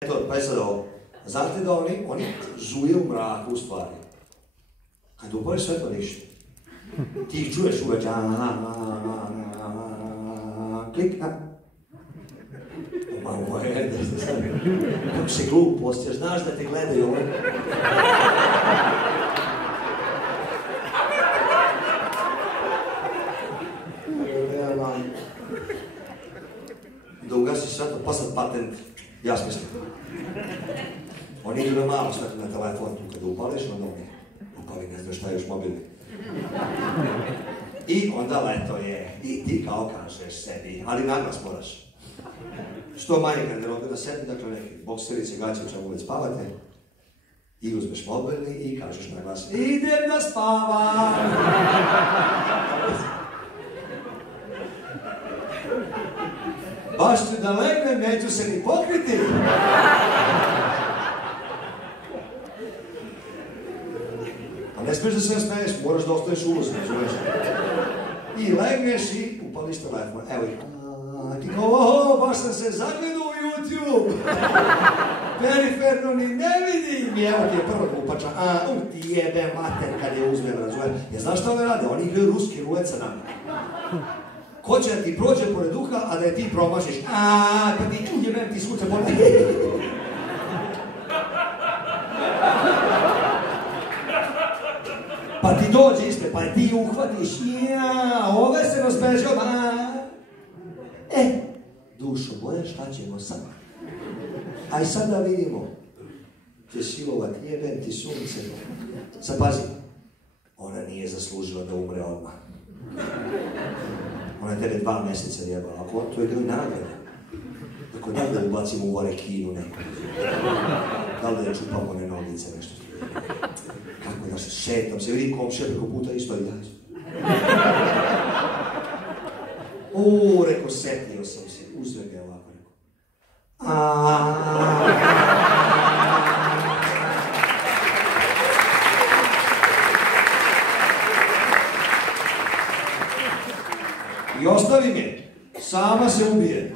Eto, pa je sad ovo. Znate da oni zuje u mraku u stvari. Kad upališ sve to ništa. Ti ih čuješ uveć, klik, Ovo je, da ste sad, kako se glup postaje, znaš da te gledaju ovo. Da ugasiš svetlo, pa sad patent, ja smislim. Oni idu na malo svetlo na telefon, tu kada upališ, onda oni upali, ne znaš šta je još mobilni. I onda leto je, i ti kao kažeš sebi, ali naglas moraš. Što manje garderobe na sebi, dakle neki bokserice, gaće, u čemu već spavate, i uzmeš mobilni i kažeš na glas, idem da spavam! Baš ću da legnem, neću se ni pokriti! A ne smiješ da se nasmeješ, moraš da ostaješ ulazno, zoveš. I legneš i upališ telefon, evo ih. Ti kao, baš sam se zagledao u YouTube. Periferno ni ne vidim. I evo ti je prva glupača. Ti jebe mater kad je uzmem, razumem. Ja znaš šta ove rade? Oni igraju ruski rulet sa nama. Ko će da ti prođe pored uha, a da je ti promašiš. Pa ti jebem ti sutra pored. Pa ti dođe ispred, pa ti uhvatiš. Ove se razbežao. Dušo moja, šta ćemo sad? Aj sad da vidimo. Te silovat, jebem ti sunce. Sad pazi, ona nije zaslužila da umre odmah. Ona je tebe 2 mjeseca jebala, ako to je bilo nagrada. Tako da li ubacimo u varekinu neku? Da li da je čupamo one nogice, nešto? Kako da se šetam, se vidim komšija preko puta isto i ja. Rekao, setio sam se, uzeo ga ovako, rekao. I ostavi me, sama se ubije.